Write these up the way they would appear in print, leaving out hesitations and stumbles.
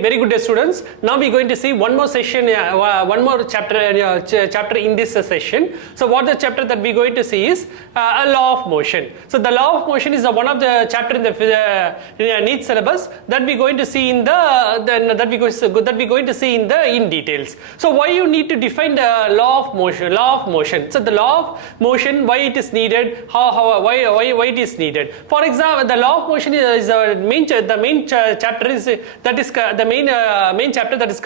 Very good students. Now we are going to see one more session, one more chapter in this session. So what the chapter that we are going to see is a law of motion. So the law of motion is one of the chapter in the Neet syllabus that we are going to see in in details. So why you need to define the law of motion? Law of motion. So the law of motion, why it is needed? Why it is needed? For example, the law of motion is the main chapter is the main chapter that is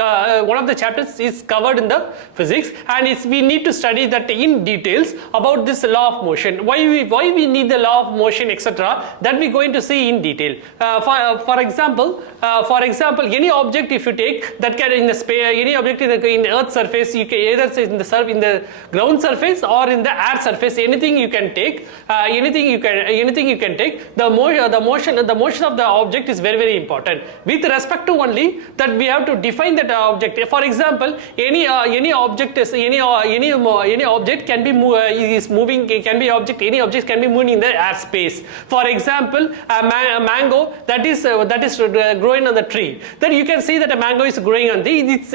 one of the chapters is covered in the physics, and we need to study that in details about this law of motion. Why we need the law of motion, etc. That we are going to see in detail. For example, any object if you take that can in the space, any object in the Earth surface, you can either in the ground surface or in the air surface. Anything you can take. Anything you can take. The motion of the object is very, very important. With respect to only that we have to define that object. For example, any object can be moving. Any object can be moving in the air space. For example, a mango that is growing on the tree. Then you can see that a mango is growing on the. It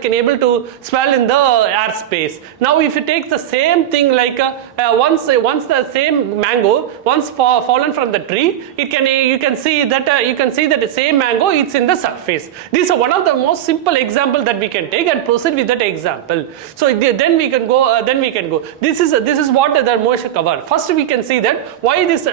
can able to swell in the air space. Now, if you take the same thing like once the same mango fallen from the tree, you can see that the same mango it's in the surface. This is one of the most simple example that we can take and proceed with that example. So then we can go. This is what the motion cover. First we can see that why this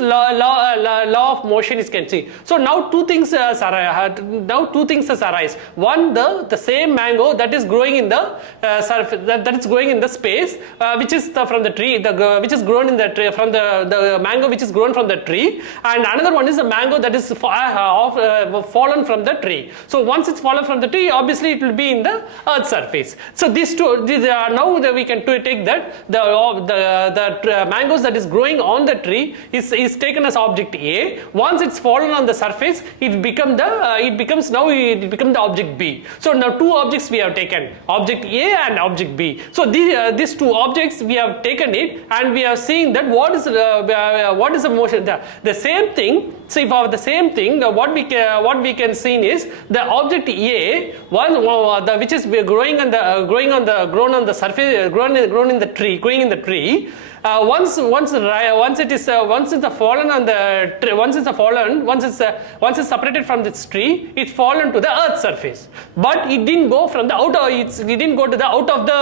law of motion is can see. So now two things arise. One, the same mango that is growing in the surface that is growing in the space, which is from the tree, which is grown in the tree from the mango which is grown from the tree, and another one is the mango that is fallen from the tree. So once it's fallen from the tree, obviously it will be in the earth surface. So these two, now we can take that the mangoes that is growing on the tree is taken as object A. Once it's fallen on the surface, it becomes the object B. So now two objects we have taken, object A and object B. So these two objects we have taken it, and we are seeing that what is the motion. The same thing. See, for the same thing, what we can see is the object A, which is growing on the surface, grown in the tree. Once it's separated from this tree, it's fallen to the earth surface. But it didn't go from the outer. It didn't go to the out of the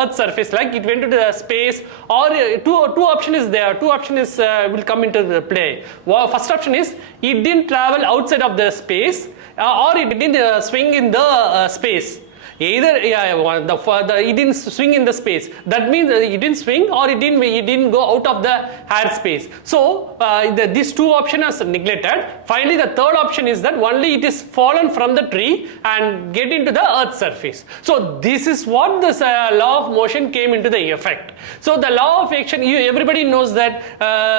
earth surface, like it went to the space. Or two options is there. Two options will come into the play. First option is it didn't travel outside of the space, or it didn't swing in the space. Either it didn't swing in the space. That means it didn't swing, or it didn't go out of the air space. So these two options are neglected. Finally, the third option is that only it is fallen from the tree and get into the earth surface. So this is what this law of motion came into the effect. So the law of action, everybody knows that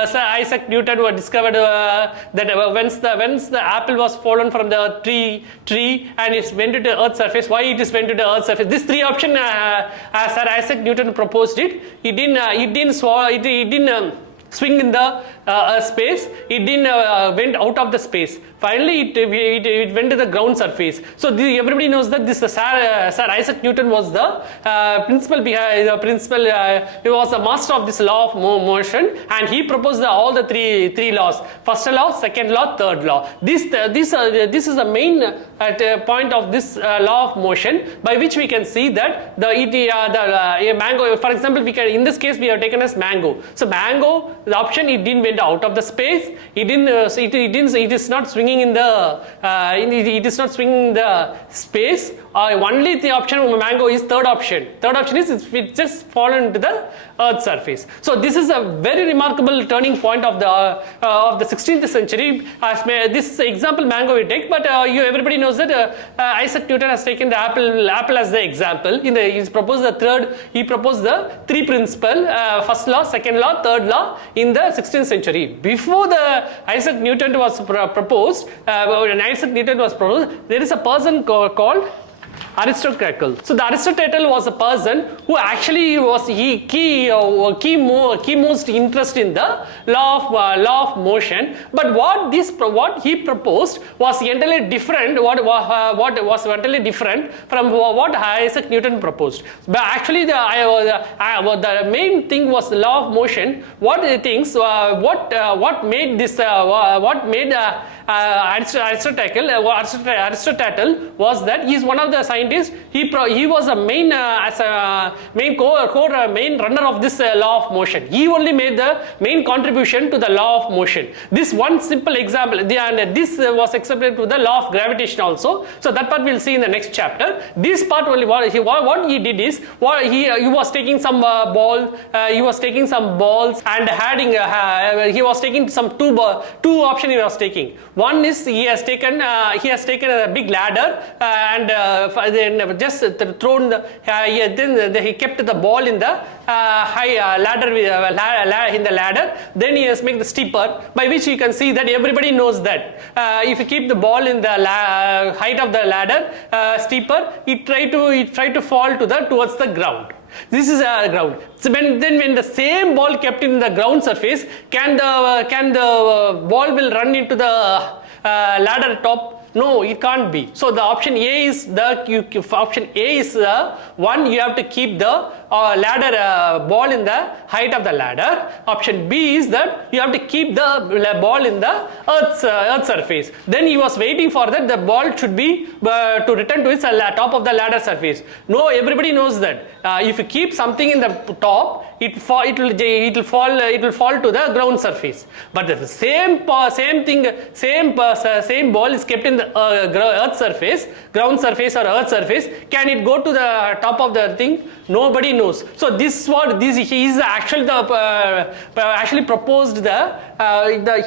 Sir Isaac Newton discovered that once the apple was fallen from the tree and it went to the earth surface. Why it is went to the earth surface? This three option, Sir Isaac Newton proposed it. It didn't swing in the space. It didn't went out of the space. Finally, it went to the ground surface. So everybody knows that this Sir Isaac Newton was the principal. He was the master of this law of motion, and he proposed all the three laws: first law, second law, third law. This is the main point of this law of motion, by which we can see that the mango. For example, in this case we have taken as mango. So mango, the option it didn't went out of the space. It is not swinging in the it is not swinging in the space. Only the option mango is third option. Third option is it just fallen to the earth surface. So this is a very remarkable turning point of the 16th century. This example mango we take, but everybody knows that Isaac Newton has taken the apple as the example. He proposed the three principle: first law, second law, third law in the 16th century. Before the Isaac Newton was proposed, there is a person called Aristotle. So the Aristotle was a person who actually was key most interest in the law of motion. But what he proposed was entirely different. What was entirely different from what Isaac Newton proposed. But actually, the main thing was the law of motion. What he thinks, what made this, what made Aristotle was that he is one of the scientists. He was a main main runner of this law of motion. He only made the main contribution to the law of motion. This one simple example, and this was accepted to the law of gravitation also. So that part we'll see in the next chapter. This part only what he did is he was taking some balls and he was taking some two options he was taking. One is he has taken a big ladder and then just thrown he kept the ball in the high ladder in the ladder. Then he has made the steeper, by which you can see that everybody knows that if you keep the ball in the height of the ladder steeper, it try to fall towards the ground. This is a ground. So when the same ball kept in the ground surface, can the ball will run into the ladder top? No, it can't be. So the option A is the one you have to keep the ladder ball in the height of the ladder. Option B is that you have to keep the ball in the earth surface. Then he was waiting for that the ball should be to return to its top of the ladder surface. No, everybody knows that if you keep something in the top, it will fall to the ground surface. But the same ball is kept in the ground surface or earth surface. Can it go to the top of the thing? Nobody knows. So he is actually proposed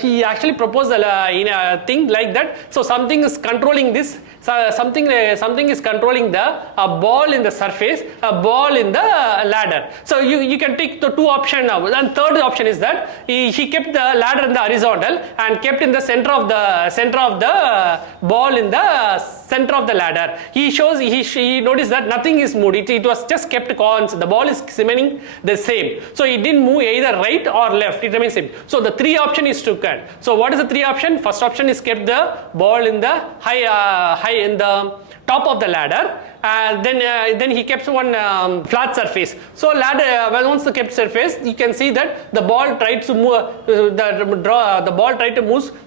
he actually proposed in a thing like that. So something is controlling this. So something is controlling the ball in the surface, a ball in the ladder. So you can take the two options now. And third option is that he kept the ladder in the horizontal and kept in the center of the ball in the center of the ladder. He noticed that nothing is moved. It was just kept constant. The ball is remaining the same. So it didn't move either right or left. It remains same. So the three option is taken. So what is the three option? First option is kept the ball in the high in the top of the ladder. Then he kept one flat surface. So ladder once the kept surface, you can see that the ball tried to move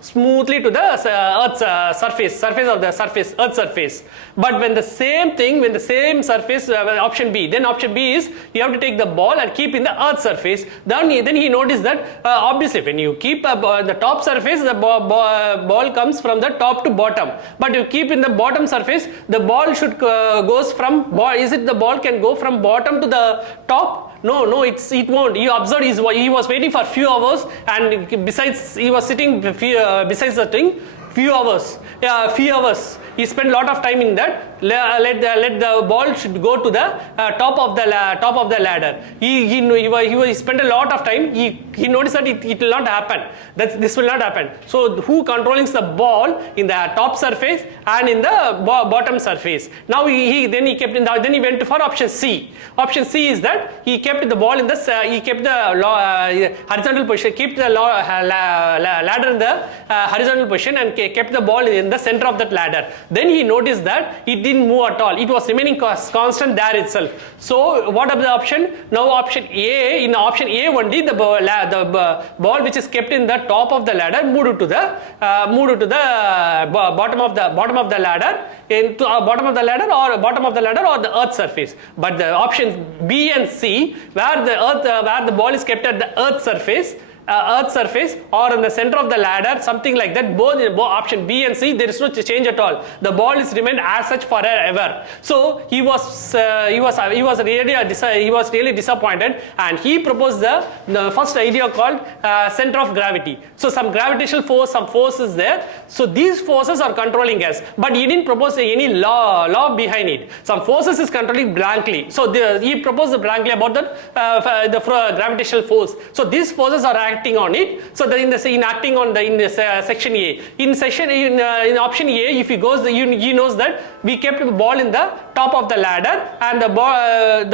smoothly to the earth surface of the earth surface. But when the same surface, option B, then option B is you have to take the ball and keep in the earth surface. Then he noticed that obviously when you keep the top surface, the ball comes from the top to bottom. But you keep in the bottom surface, the ball should goes from the ball can go from bottom to the top? No, it won't. You observed he was waiting for few hours, and besides he was sitting besides the thing few hours. He spent a lot of time in that. Let the ball should go to the top of the ladder. He spent a lot of time. He noticed that it will not happen. This will not happen. So who controls the ball in the top surface and in the bottom surface? Now he went for option C. Option C is that he kept the ball in the horizontal position. Kept the ladder in the horizontal position and kept the ball in the center of that ladder. Then he noticed that it didn't move at all. It was remaining constant there itself. So what are the option? Now option A, in option A only the ball which is kept in the top of the ladder moved to the bottom of the ladder, into bottom of the ladder or the earth surface. But the options B and C, where the ball is kept at the earth surface or in the center of the ladder, something like that, both option B and C, there is no change at all. The ball is remained as such forever. So he was really disappointed, and he proposed the first idea called center of gravity. So some gravitational force, some force is there. So these forces are controlling us, but he didn't propose any law behind it. Some forces is controlling blankly. So he proposed blankly about the gravitational force. So these forces are acting on it. So in acting on in this section A, in option A, if he goes, he knows that we kept the ball in the top of the ladder, and the ball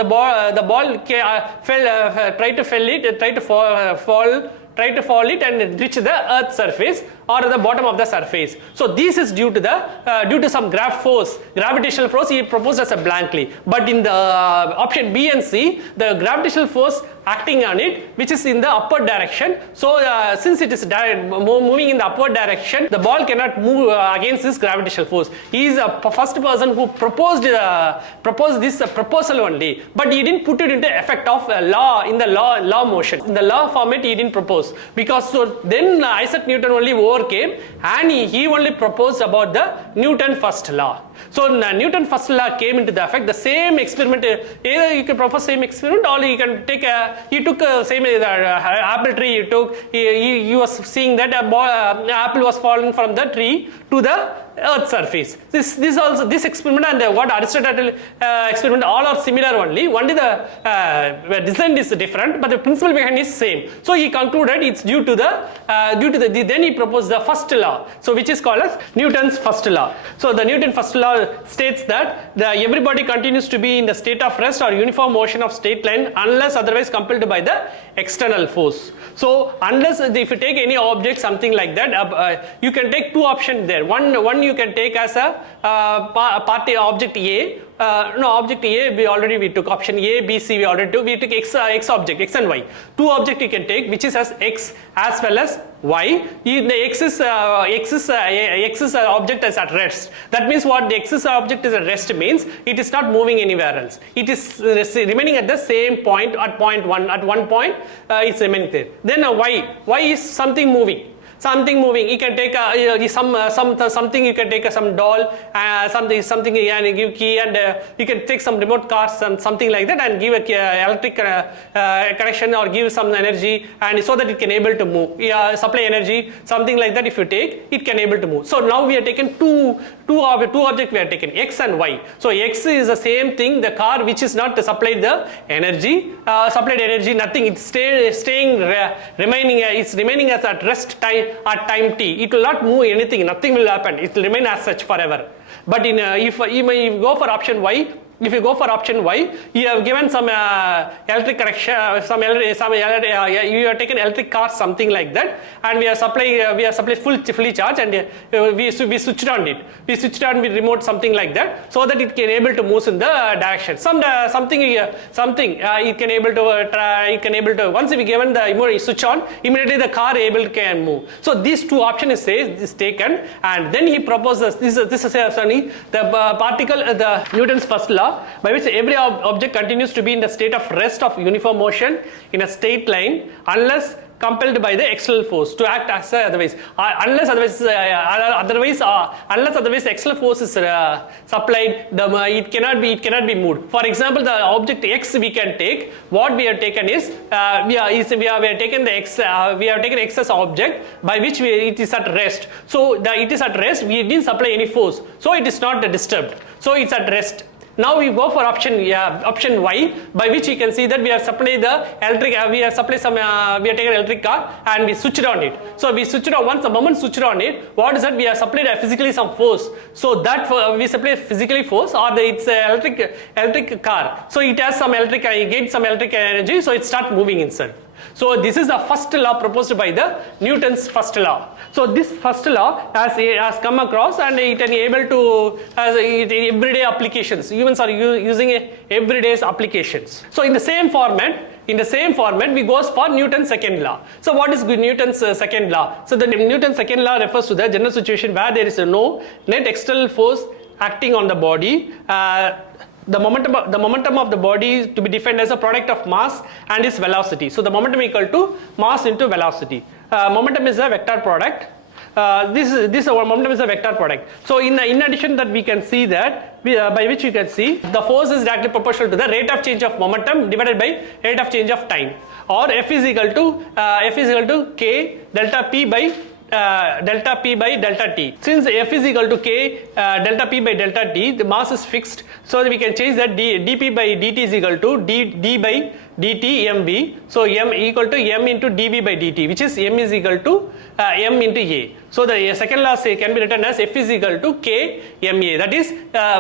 tried to fall it and reach the earth surface or the bottom of the surface. So this is due to some gravitational force he proposed as a blankly. But in the option B and C, the gravitational force acting on it, which is in the upward direction. So since it is moving in the upward direction, the ball cannot move against this gravitational force. He is the first person who proposed this proposal only, but he didn't put it into effect of law in the law motion. In the law format he didn't propose, because so then Isaac Newton only overcame, and he only proposed about the Newton first law. So Newton first law came into the effect. The same experiment, either you can propose same experiment, or you can take he took same apple tree. He was seeing that apple was falling from the tree to the earth surface. This experiment and what Aristotle experiment, all are similar only the design is different, but the principle behind is same. So he concluded it's due to then he proposed the first law, so which is called as Newton's first law. So the Newton first law states that everybody continues to be in the state of rest or uniform motion of straight line unless otherwise compelled by the external force. So unless, if you take any object, something like that, you can take two options there. One you can take as a object A. Object A we took option A, B, C we already took. We took X object, X and Y. Two object you can take, which is as X as well as Y. The X is object is at rest. That means what the X is object is at rest means it is not moving anywhere else. It is remaining at the same point at point 1. At one point it's remaining there. Then Y is something moving. You can take something. You can take some doll, something, and give key, and you can take some remote cars and something like that, and give a electric connection or give some energy, and so that it can able to move. Supply energy, something like that. If you take, it can able to move. So now we are taken two objects. We are taken X and Y. So X is the same thing. The car which is not supplied the energy, nothing. It's remaining. It's remaining as at rest time. At time t, it will not move anything, nothing will happen, it will remain as such forever. But if you go for option Y, you have given some electric connection, you have taken electric car, something like that, and we are supply fully charged, and we switched on it. We switched on with remote, something like that, so that it can able to move in the direction. It can able to once we given the switch on, immediately the car can move. So these two options is taken, and then he proposes this is the Newton's first law, by which every object continues to be in the state of rest of uniform motion in a straight line unless compelled by the external force to act as otherwise. Unless otherwise external force is supplied, it cannot be moved. For example, the object X we can take. What we have taken is we have taken X as object by which it is at rest. So it is at rest. We didn't supply any force, so it is not disturbed. So it's at rest. Now we go for option Y, by which you can see that we have supplied the electric. We have taken electric car and we switched on it. So we switched on, once the moment switched on it, what is that? We have supplied physically some force. So that we supply physically force, or it's electric car. So it has some electric, gains some electric energy, so it starts moving itself. So this is the first law proposed by the Newton's first law. So this first law has come across, and it is able to everyday applications. Humans are using everyday applications. So in the same format, we goes for Newton's second law. So what is Newton's second law? So the Newton's second law refers to the general situation where there is no net external force acting on the body. The momentum of the body to be defined as a product of mass and its velocity. So the momentum equal to mass into velocity. Momentum is a vector product. This momentum is a vector product. So in addition that we can see that by which you can see the force is directly proportional to the rate of change of momentum divided by rate of change of time, or F is equal to K delta P by delta p by delta t. Since F is equal to k delta p by delta t, the mass is fixed, so we can change that dp by dt is equal to d by dt mv. So m equal to m into dv by dt, which is m is equal to m into a. So the second law can be written as F is equal to k ma. That is,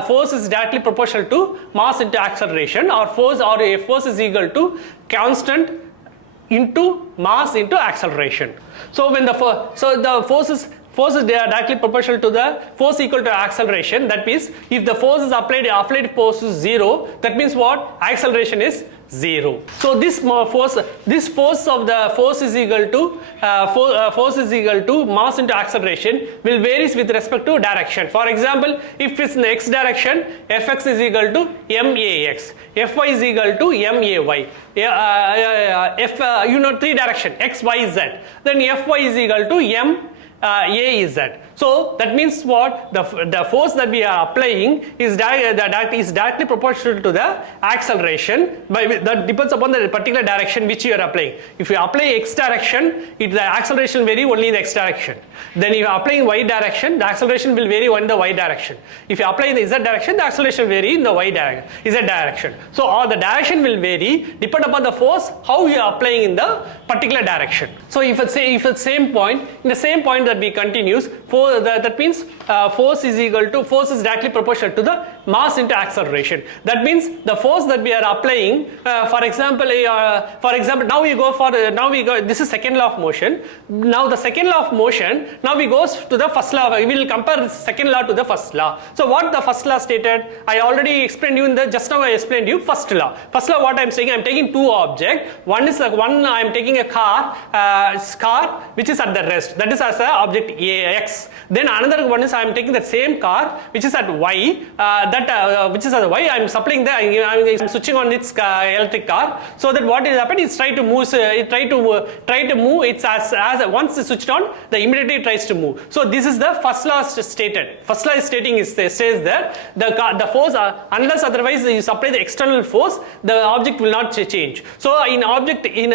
force is directly proportional to mass into acceleration, or force is equal to constant into mass into acceleration. So when the force is directly proportional to the force equal to acceleration. That means if the force is applied force is 0, that means what? Acceleration is 0. So this force of the force is equal to mass into acceleration will varies with respect to direction. For example, if it's in the x direction, Fx is equal to max, Fy is equal to may. Three direction x, y, z. Then Fy is equal to a is z. So that means what? The force that we are applying is directly proportional to the acceleration. That depends upon the particular direction which you are applying. If you apply x direction, the acceleration will vary only in the x direction. Then if you are applying y direction, the acceleration will vary in the y direction. If you apply in the z direction, the acceleration will vary in the z direction. So all the direction will vary depend upon the force how you are applying in the particular direction. So if it's same point, in the same point that we continues, that means force is directly proportional to the mass into acceleration. That means the force that we are applying, for example, now we go. This is second law of motion. Now the second law of motion. Now we go to the first law. We will compare the second law to the first law. So what the first law stated? I already explained you just now. I explained you first law. First law, what I am saying, I am taking two objects. One I am taking a car which is at the rest. That is as a object X. Then another one is I am taking the same car which is at Y. Which is at Y. I am supplying I am switching on its electric car. So that what is happened is try to move. It's as once it's switched on, the immediately it tries to move. So this is the first law stated. First law is stating says there the force unless otherwise you supply the external force, the object will not change. So in object the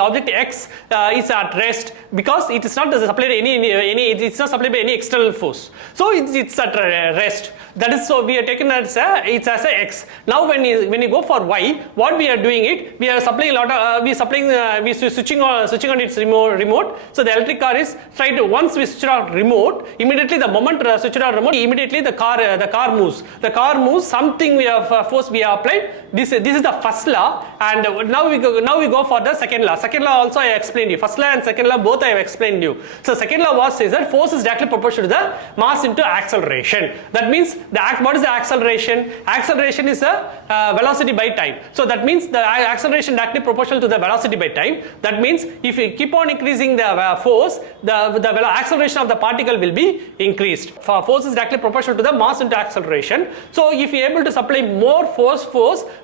object X is at rest because it is not supplied it's not supplied by any external force. So it's at rest. That is, so we are taken as it's as a X. Now when you go for Y, what we are doing it, we are supplying a lot of we switching on its remote. So the electric car is once we switch on remote, immediately the moment switch on remote, immediately the car moves. The car moves. Something we have force we have applied. This is the first law, and now we go for the second law. Second law also I explained you. First law and second law both I have explained you. So second law says that force is directly proportional to the mass into acceleration. That means what is the acceleration? Acceleration is a velocity by time. So that means the acceleration directly proportional to the velocity by time. That means if you keep on increasing the force, the acceleration of the particle will be increased. Force is directly proportional to the mass into acceleration. So if you are able to supply more force,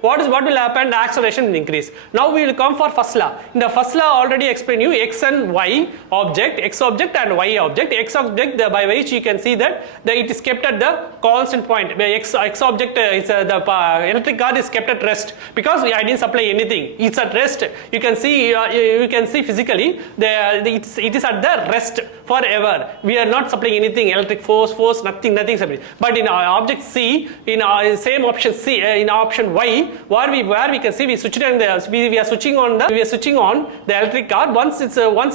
what will happen? The acceleration will increase. Now we will come for first law. In the first law already explained you X and Y object, X object and Y object. X object by which you can see that it is kept at the constant point. Where X object the electric car is kept at rest because I didn't supply anything. It's at rest. You can see physically it is at the rest forever. We are not supplying anything, electric force, nothing supplying. But in object C, in same option C, in option Y, where we can see we are switching on the electric car. Once it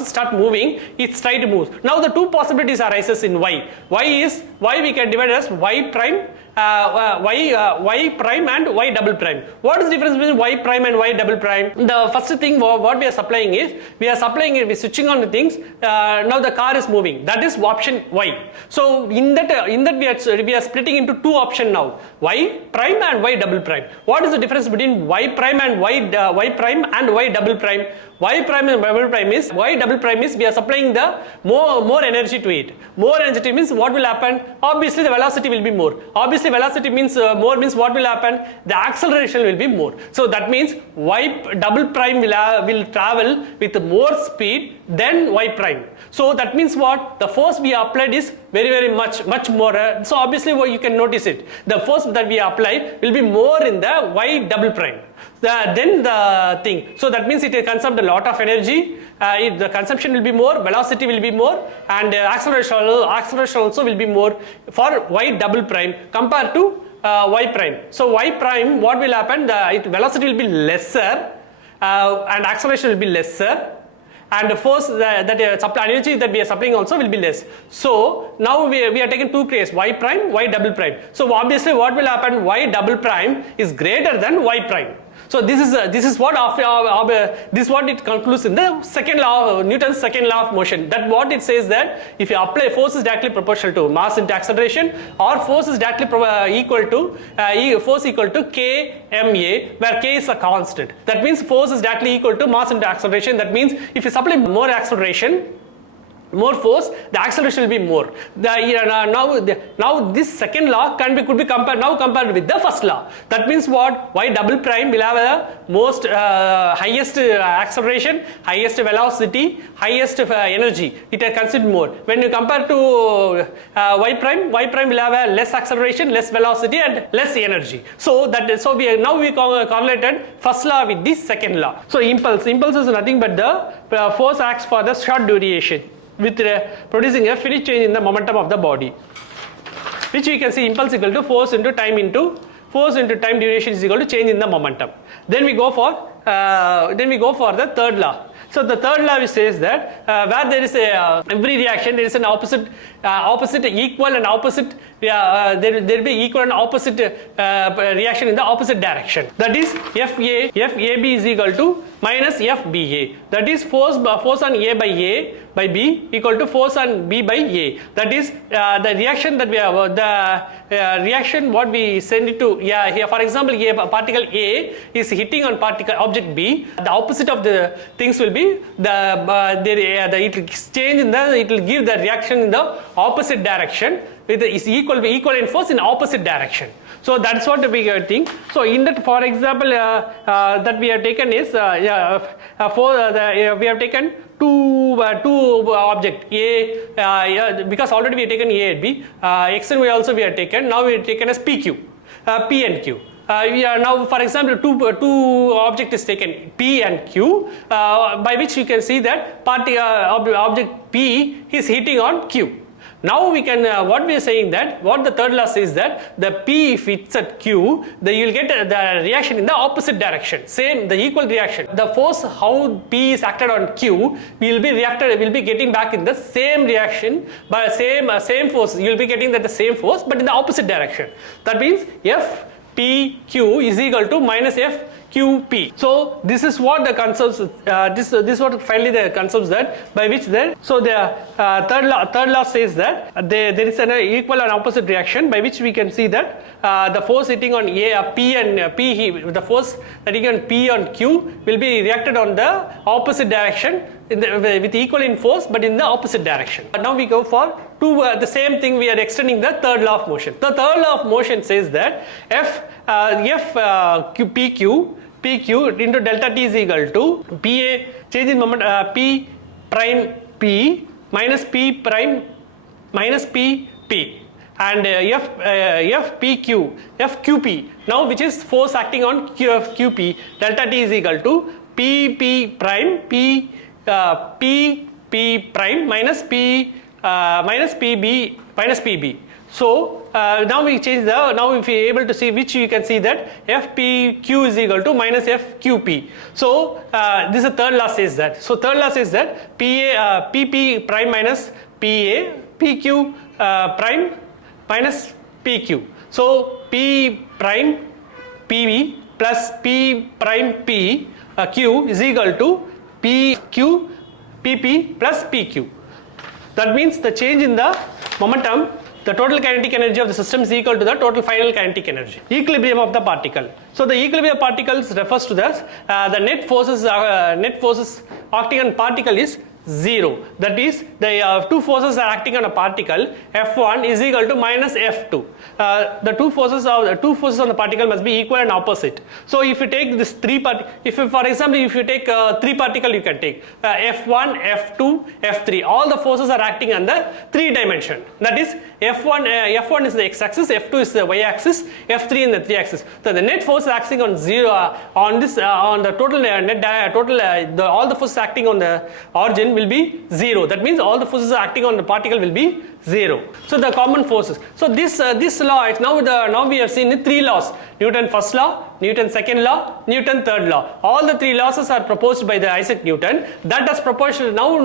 start moving, it try to move. Now the two possibilities arises in Y. Y we can divide as Y prime. Y prime and Y double prime. What is the difference between Y prime and Y double prime? The first thing what we are supplying is we are switching on the things. Now the car is moving. That is option Y. So in that we are splitting into two options now. Y prime and Y double prime. What is the difference between Y prime and Y prime and Y double prime? Y prime and Y double prime is we are supplying the more energy to it. More energy means what will happen? Obviously the velocity will be more. Obviously velocity means more means what will happen? The acceleration will be more. So that means Y double prime will travel with more speed than Y prime. So that means what? The force we applied is very much more. So obviously you can notice it. The force that we apply will be more in the Y double prime. then the thing. So that means it consumes a lot of energy. The consumption will be more, velocity will be more, and acceleration also will be more for y double prime compared to y prime. So y prime, what will happen? The velocity will be lesser and acceleration will be lesser, and the force that supply energy that we are supplying also will be less. So now we are taking two cases, y prime, y double prime. So obviously what will happen? Y double prime is greater than y prime. So this is what it concludes in the second law, Newton's second law of motion. That what it says, that if you apply force is directly proportional to mass into acceleration, or force is directly equal to force equal to k ma, where k is a constant. That means force is directly equal to mass into acceleration. That means if you supply more acceleration, more force, the acceleration will be more. Now this second law could be compared with the first law. That means what? Y double prime will have a most highest acceleration, highest velocity, highest energy. It has considered more. When you compare to y prime will have a less acceleration, less velocity, and less energy. So we correlated first law with this second law. So impulse is nothing but the force acts for the short duration, with producing a finite change in the momentum of the body, which we can see impulse equal to force into time duration is equal to change in the momentum. Then we go for the third law. So the third law says that where there is every reaction there is an opposite equal and opposite there will be equal and opposite reaction in the opposite direction. That is FAB is equal to minus FBA. That is force on A by B equal to force on B by A. That is the reaction that we have, the reaction what we send it to, here for example particle A is hitting on object B. The opposite of the things will be it will exchange it will give the reaction in the opposite direction with is equal in force in opposite direction. So that's what we think. So in that, for example, that we have taken is we have taken two object A, because already we have taken A and B. X and Y also we have taken. Now we have taken as PQ, P and Q. We are now, for example, two object is taken P and Q, by which we can see that object P is hitting on Q. Now we can what we are saying, that what the third law says, that the P if it's at Q, then you will get the reaction in the opposite direction, the equal reaction. The force how P is acted on Q will be getting back in the same reaction by same force. You will be getting the same force but in the opposite direction. That means FPQ is equal to minus FQP. So this is what the concepts. This is what finally the concepts that by which the third law says that there is an equal and opposite reaction, by which we can see that the force hitting on the force that hitting on P on Q will be reacted on the opposite direction with equal in force but in the opposite direction. Now we go for the same thing. We are extending the third law of motion. The third law of motion says that PQ into delta T is equal to PA change in moment P prime P minus P prime minus PP, and FQP now, which is force acting on QP, delta T is equal to PP prime PP prime minus PB minus PB. So now we change now if we are able to see, which you can see that FPQ is equal to minus FQP. So this is the third law says that. So third law says that PP prime minus PA, PQ prime minus PQ. So P prime PB plus P prime P Q is equal to PQ PP plus PQ. That means the change in the momentum, the total kinetic energy of the system is equal to the total final kinetic energy. Equilibrium of the particle. So the equilibrium of particles refers to the net forces acting on particle is 0. That is, the two forces are acting on a particle. F1 is equal to minus F2. The two forces on the particle must be equal and opposite. So if you take this for example, if you take three particle, you can take F1, F2, F3. All the forces are acting on the 3 dimension. That is, F1 is the x-axis, F2 is the y-axis, F3 in the 3-axis. So the net force acting on on the total all the forces acting on the origin will be 0. That means all the forces acting on the particle will be 0. So the common forces. So this law, now we have seen the 3 laws: Newton first law, Newton second law, Newton third law. All the 3 laws are proposed by the Isaac Newton. That has proposed now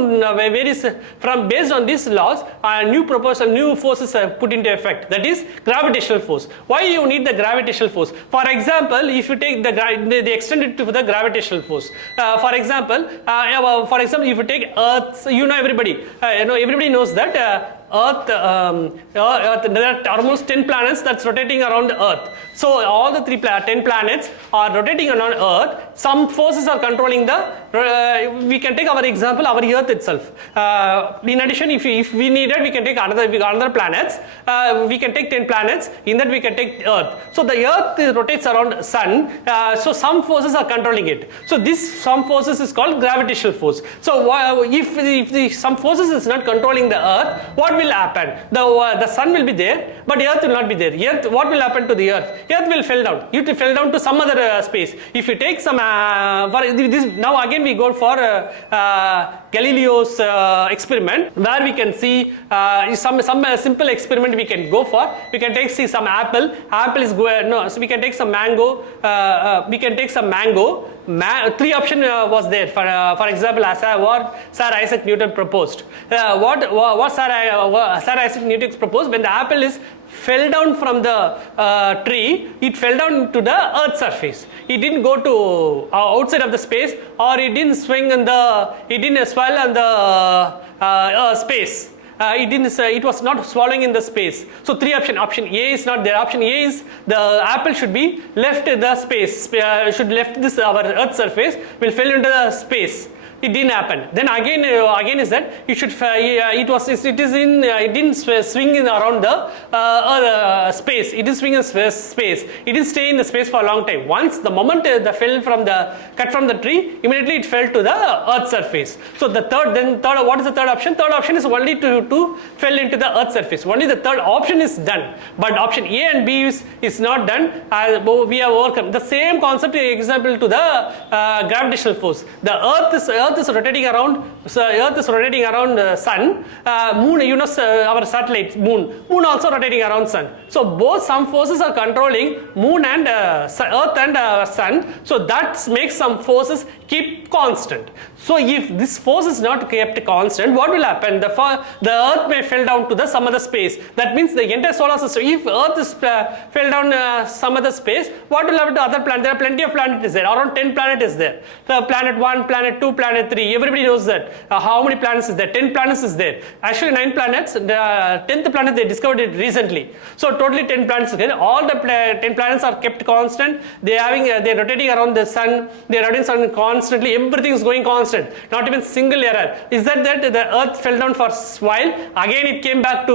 based on these laws, new forces are put into effect. That is gravitational force. Why you need the gravitational force? For example, if you take they extend it to the gravitational force. For example, if you take Earth, everybody knows that. Earth, there are almost 10 planets that's rotating around Earth. So all the 10 planets are rotating around Earth. Some forces are controlling we can take our example, our Earth itself. In addition, if we needed, we can take another planets. We can take 10 planets. In that, we can take Earth. So the Earth rotates around Sun. So some forces are controlling it. So some forces is called gravitational force. So if some forces is not controlling the Earth, what will happen? The Sun will be there, but Earth will not be there. What will happen to the Earth? Earth will fall down. It will fall down to some other space. If you take some, now again we go for Galileo's experiment, where we can see some simple experiment we can go for. We can take some apple. Apple is so we can take some mango. We can take some mango. 3 option was there. For example, what Sir Isaac Newton proposed. What Sir Isaac Newton proposed, when the apple fell down from the tree, it fell down to the Earth's surface. It didn't go to outside of the space, or it didn't swing in it didn't swell on the space. It was not swallowing in the space. So 3 option. Option A is not there. Option A is the apple should be left in the space. Should left our Earth's surface, will fall into the space. It didn't happen. Then again is that it didn't swing in around the space. It didn't swing in space. It didn't stay in the space for a long time. Once the moment fell cut from the tree, immediately it fell to the Earth's surface. So what is the third option? Third option is only to fell into the Earth's surface. Only the third option is done. But option A and B is not done. We have overcome the same concept. Example to the gravitational force. The Earth is rotating around. So Earth is rotating around Sun. Moon, our satellite Moon also rotating around Sun. So both some forces are controlling Moon and Earth and Sun. So that makes some forces keep constant. So if this force is not kept constant, what will happen? The Earth may fall down to some other space. That means the entire solar system. If Earth is fell down some other space, what will happen to other planets? There are plenty of planets there. Around 10 planets is there. So planet 1, planet 2, planet 3. Everybody knows that. How many planets is there? 10 planets is there. Actually 9 planets. The 10th planet they discovered it recently. So totally 10 planets is there. All the 10 planets are kept constant. They're rotating around the Sun. They're rotating Sun constantly. Everything is going constant. Not even single error. Is that the Earth fell down for a while? Again it came back to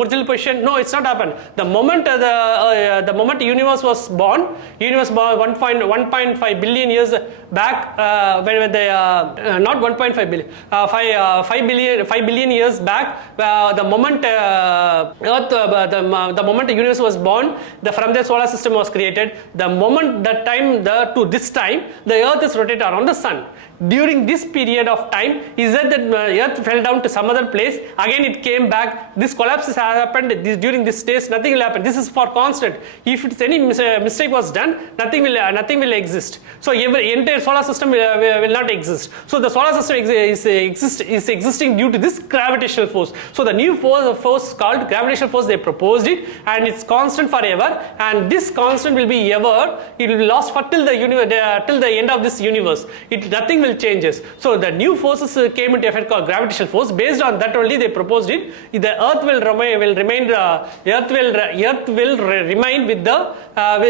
original position? No, it's not happened. The moment the moment universe was born, 1.5 billion years back, when not 1.5 billion, 5 billion years back, the moment Earth, the moment the universe was born, from the solar system was created. The moment to this time, the Earth is rotated around the Sun. During this period of time, is that the Earth fell down to some other place, again it came back, this collapse has happened, during this stage nothing will happen. This is for constant. If it's any mistake was done, nothing will exist. So entire solar system will not exist. So the solar system is existing due to this gravitational force. So the new force called gravitational force, they proposed it, and it's constant forever, and this constant will be ever, it will last for till the end of this universe. Nothing will will changes. So the new forces came into effect called gravitational force. Based on that only they proposed it. The Earth will remain with the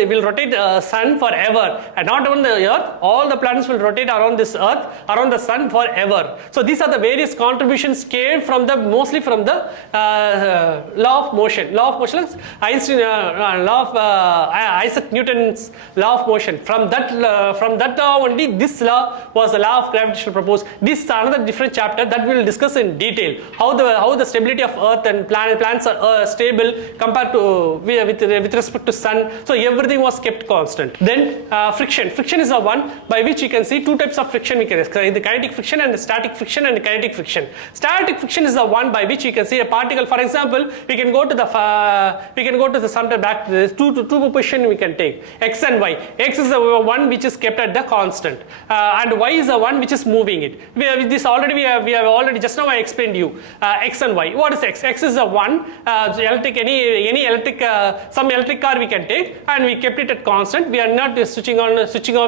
will rotate sun forever, and not only the Earth, all the planets will rotate around this Earth, around the sun forever. So these are the various contributions came from the mostly from the law of motion. Law of motion is Isaac Newton's law of motion. From that law only, this law was the law of gravitational proposed. This is another different chapter that we will discuss in detail. How the stability of Earth and planets are stable compared to with respect to sun. So everything was kept constant. Then friction. Friction is the one by which you can see two types of friction we can describe: the kinetic friction and the static friction and the kinetic friction. Static friction is the one by which you can see a particle. For example, we can go to the sometime back to this two position we can take x and y. X is the one which is kept at the constant, and y is the one which is moving it. We have already just now I explained you x and y. What is x? X is the one electric any electric some electric car we can take, and we kept it at constant. We are not switching on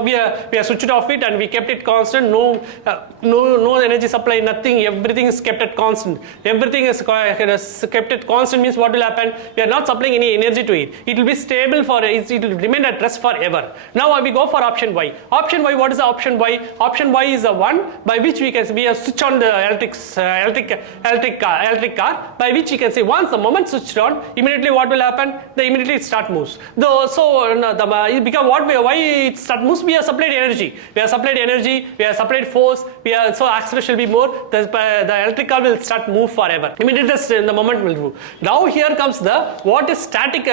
we are switched off it, and we kept it constant. No energy supply, nothing. Everything is kept at constant. Everything is kept at constant means what will happen? We are not supplying any energy to it. It will be stable it will remain at rest forever. Now we go for option Y. Option Y, what is the option Y? Option Y is the one by which we switch on the electric car, by which you can say once the moment switched on, immediately what will happen? Immediately it start moves. Why it start moves? We have supplied energy. We have supplied force. So acceleration will be more. The electric car will start move forever. Immediately the moment will move. Now here comes what is static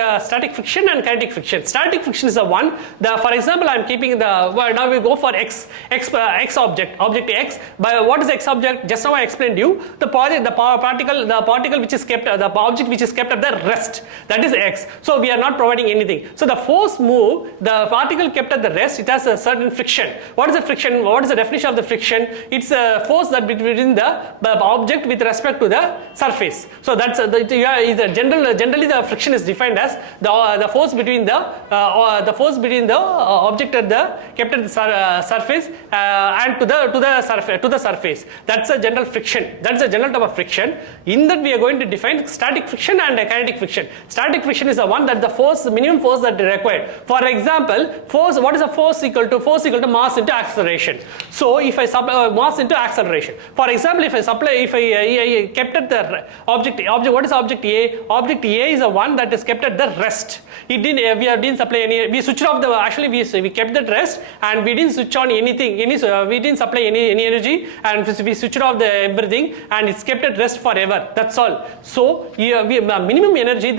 friction and kinetic friction. Static friction is the one. For example, I am keeping now we go for x object x. By what is x object? Just now I explained you the particle which is kept the object which is kept at the rest. That is x. So we are not providing anything. So the force move, the particle kept at the rest, it has a certain friction. What is the friction? What is the definition of the friction? It's a force that between the object with respect to the surface. So that's generally the friction is defined as the force between the object at the kept at the surface and to the surface. That's a general friction. That's a general type of friction. In that we are going to define static friction and kinetic friction. Static friction is the one that the minimum force that is required. For example, force. What is a force equal to? Force equal to mass into acceleration. So if I supply mass into acceleration. For example, if I kept at the object. What is object A? Object A is the one that is kept at the rest. We didn't supply any. We switched off we kept that rest, and we didn't switch on anything. We didn't supply any energy, and we switched off everything, and it's kept at rest forever. That's all. So minimum energy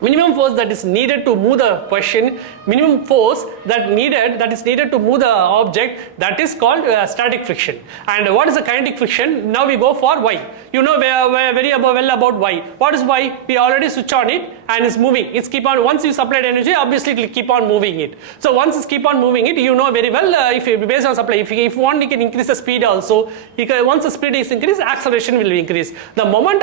minimum force that is needed to move the question, minimum force that is needed to move the object, that is called static friction. And what is the kinetic friction? Now we go for Y. You know very well about Y. What is Y? We already switch on it and it's moving. It's keep on. Once you supplied energy, obviously it will keep on moving it. So once it's keep on moving it, you know very well if based on supply. If you want, you can increase the speed also. Once the speed is increased, acceleration will increase. The moment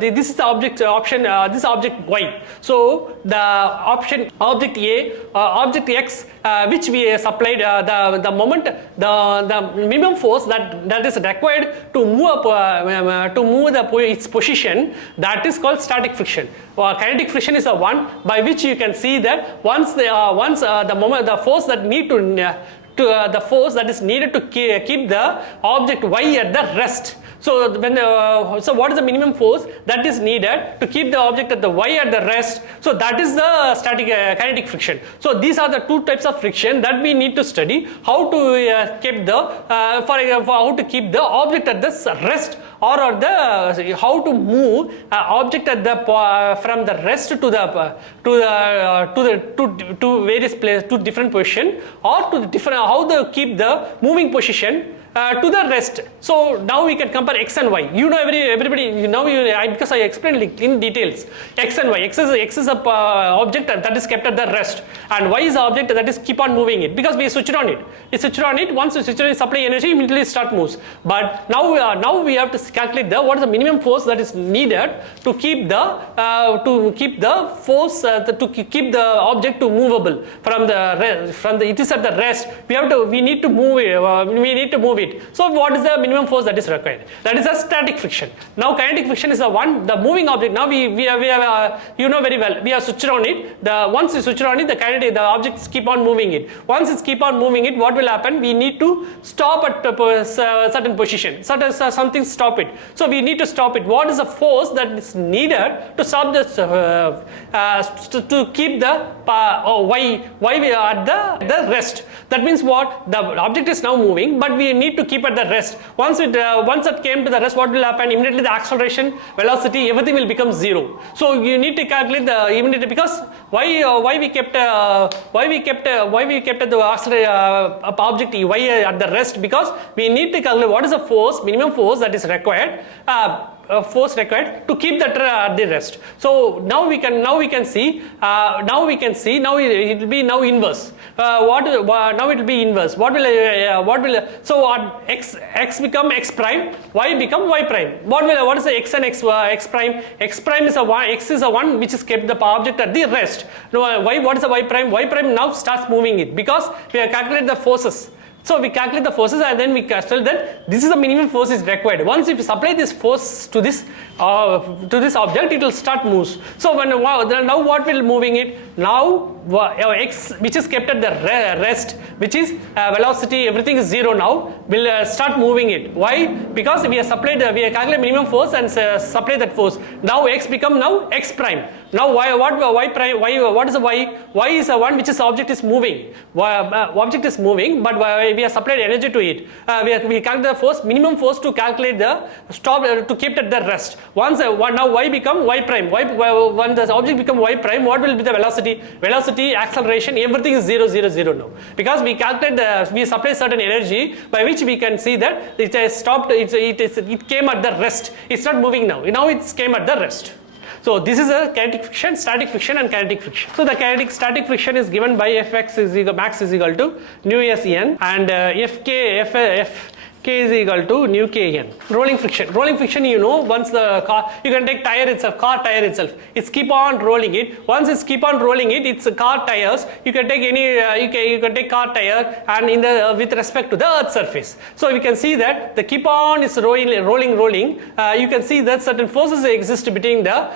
this is the object option. This object Y. So the option object A, object X, which we supplied the moment the minimum force that is required to move its position, that is called static friction. Kinetic friction is the one by which you can see that the force that the force that is needed to keep the object Y at the rest. So what is the minimum force that is needed to keep the object at the Y at the rest? So that is the kinetic friction. So these are the two types of friction that we need to study. How to keep how to keep the object at the rest, or how to move object at from the rest to various places, to different position, or to the different how to keep the moving position to the rest. So now we can compare x and y. You know everybody now because I explained in details x and y. X is a object that is kept at the rest, and y is the object that is keep on moving it because we switch it on it. We switch it on it. Once we switch on it, supply energy immediately start moves. But now we have to calculate what is the minimum force that is needed to keep the force to keep the object to movable from the it is at the rest. We need to move it. So what is the minimum force that is required? That is a static friction. Now kinetic friction is the moving object. Now we have you know very well, we have switched on it. Once we switch on it, the objects keep on moving it. Once it's keep on moving it, what will happen? We need to stop at a certain position. Something stop it. So we need to stop it. What is the force that is needed to stop this to keep the y at the rest? That means what? The object is now moving, but we need to keep at the rest. Once it came to the rest, what will happen? Immediately the acceleration, velocity, everything will become zero. So you need to calculate the immediately, because why we kept the object y at the rest, because we need to calculate what is the force, minimum force that is required. Force required to keep that at the rest. So now we can see now it will be now inverse. Now it will be inverse. What will so x become x prime, y become y prime. What is the x and x prime? X prime is x is a one which is kept the object at the rest. Now what is the y prime? Y prime now starts moving it because we have calculated the forces. So we calculate the forces and then we tell that this is the minimum force is required. Once if you supply this force to this object, it will start moves. So now what will moving it? Now x which is kept at the rest, which is velocity, everything is zero now, will start moving it. Why? Because we have calculated minimum force and supply that force. Now x become now x prime. Now y prime? What is the y? Y is a one which is object is moving. Object is moving, but we have supplied energy to it. We calculate the force, minimum force to calculate the stop to keep it at the rest. Once now y become y prime. When the object become y prime, what will be the velocity? Velocity, acceleration, everything is 0, 0, 0 now. Because we calculate we supply certain energy by which we can see that it has stopped. It came at the rest. It's not moving now. Now it came at the rest. So this is a kinetic friction, static friction and kinetic friction. So the static friction is given by Fx is equal, max is equal to nu s n, and K is equal to nu Kn. Rolling friction, you know, once the car, you can take car tire itself, it's keep on rolling it. Once it's keep on rolling it, it's car tires. You can take you can take car tire and with respect to the earth surface. So we can see that the keep on is rolling. You can see that certain forces exist between the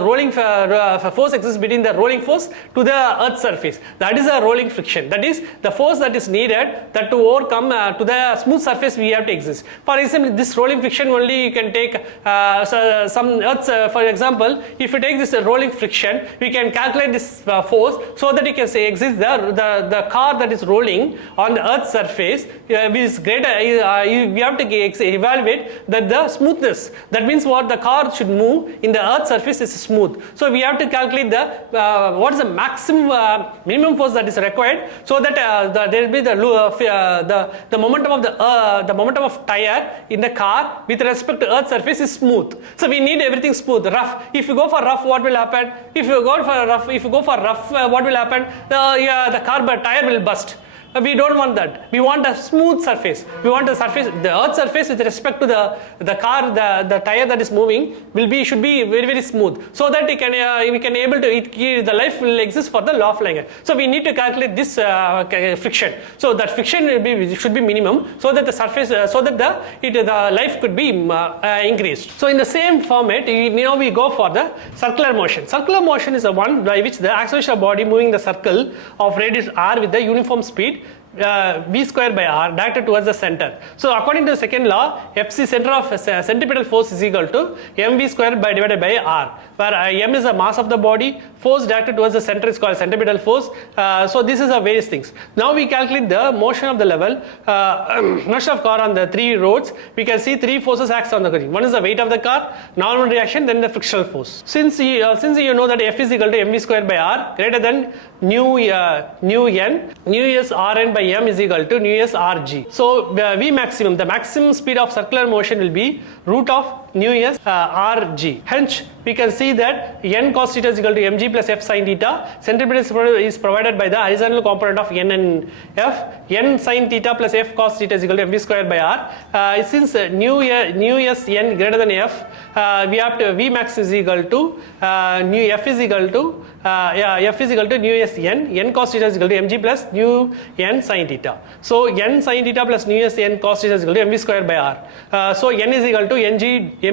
rolling force exists between the rolling force to the earth surface. That is a rolling friction. That is the force that is needed that to overcome to the smooth surface we have to exist. For example, this rolling friction only you can take some earth. For example, if you take this rolling friction, we can calculate this force so that you can say exist the car that is rolling on the earth surface is greater. We have to evaluate that the smoothness. That means what the car should move in the earth surface is smooth. So we have to calculate what is the maximum minimum force that is required so that there will be the momentum of the momentum of tire in the car with respect to earth surface is smooth. So we need everything smooth. Rough. If you go for rough, what will happen? If you go for rough, what will happen? The car tire will burst. We don't want that. We want a smooth surface. We want the earth surface with respect to the car, the tire that is moving should be very, very smooth, so that we can able to the life will exist for the law of Langer. So we need to calculate this friction. So that friction should be minimum, so that the surface, so that the life could be increased. So in the same format, we go for the circular motion. Circular motion is the one by which the acceleration of body moving the circle of radius r with the uniform speed v square by r directed towards the center. So according to the second law, Fc center of centripetal force is equal to mv square divided by r, where m is the mass of the body, force directed towards the center is called centripetal force. So this is various things. Now we calculate the motion of the level, motion of car on the three roads. We can see three forces acts on the car. One is the weight of the car, normal reaction, then the frictional force. Since you know that F is equal to mv square by r greater than nu n, nu is rn by by m is equal to nu s rg. So v maximum, the maximum speed of circular motion will be root of nu s rg. Hence we can see that n cos theta is equal to mg plus f sin theta. Centripetal is provided by the horizontal component of n and f. N sin theta plus f cos theta is equal to mv square by r. Since nu s n greater than f, we have to v max is equal to nu f is equal to f is equal to nu s n cos theta is equal to mg plus nu n sin theta. So n sin theta plus nu s n cos theta is equal to mv square by r. So n is equal to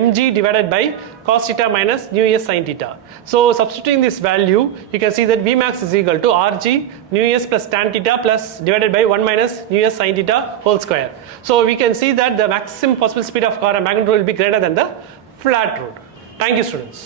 mg divided by cos theta minus nu s sin theta. So substituting this value, you can see that v max is equal to rg nu s plus tan theta plus divided by 1 minus nu s sin theta whole square. So we can see that the maximum possible speed of car and magnetic will be greater than the flat road. Thank you, students.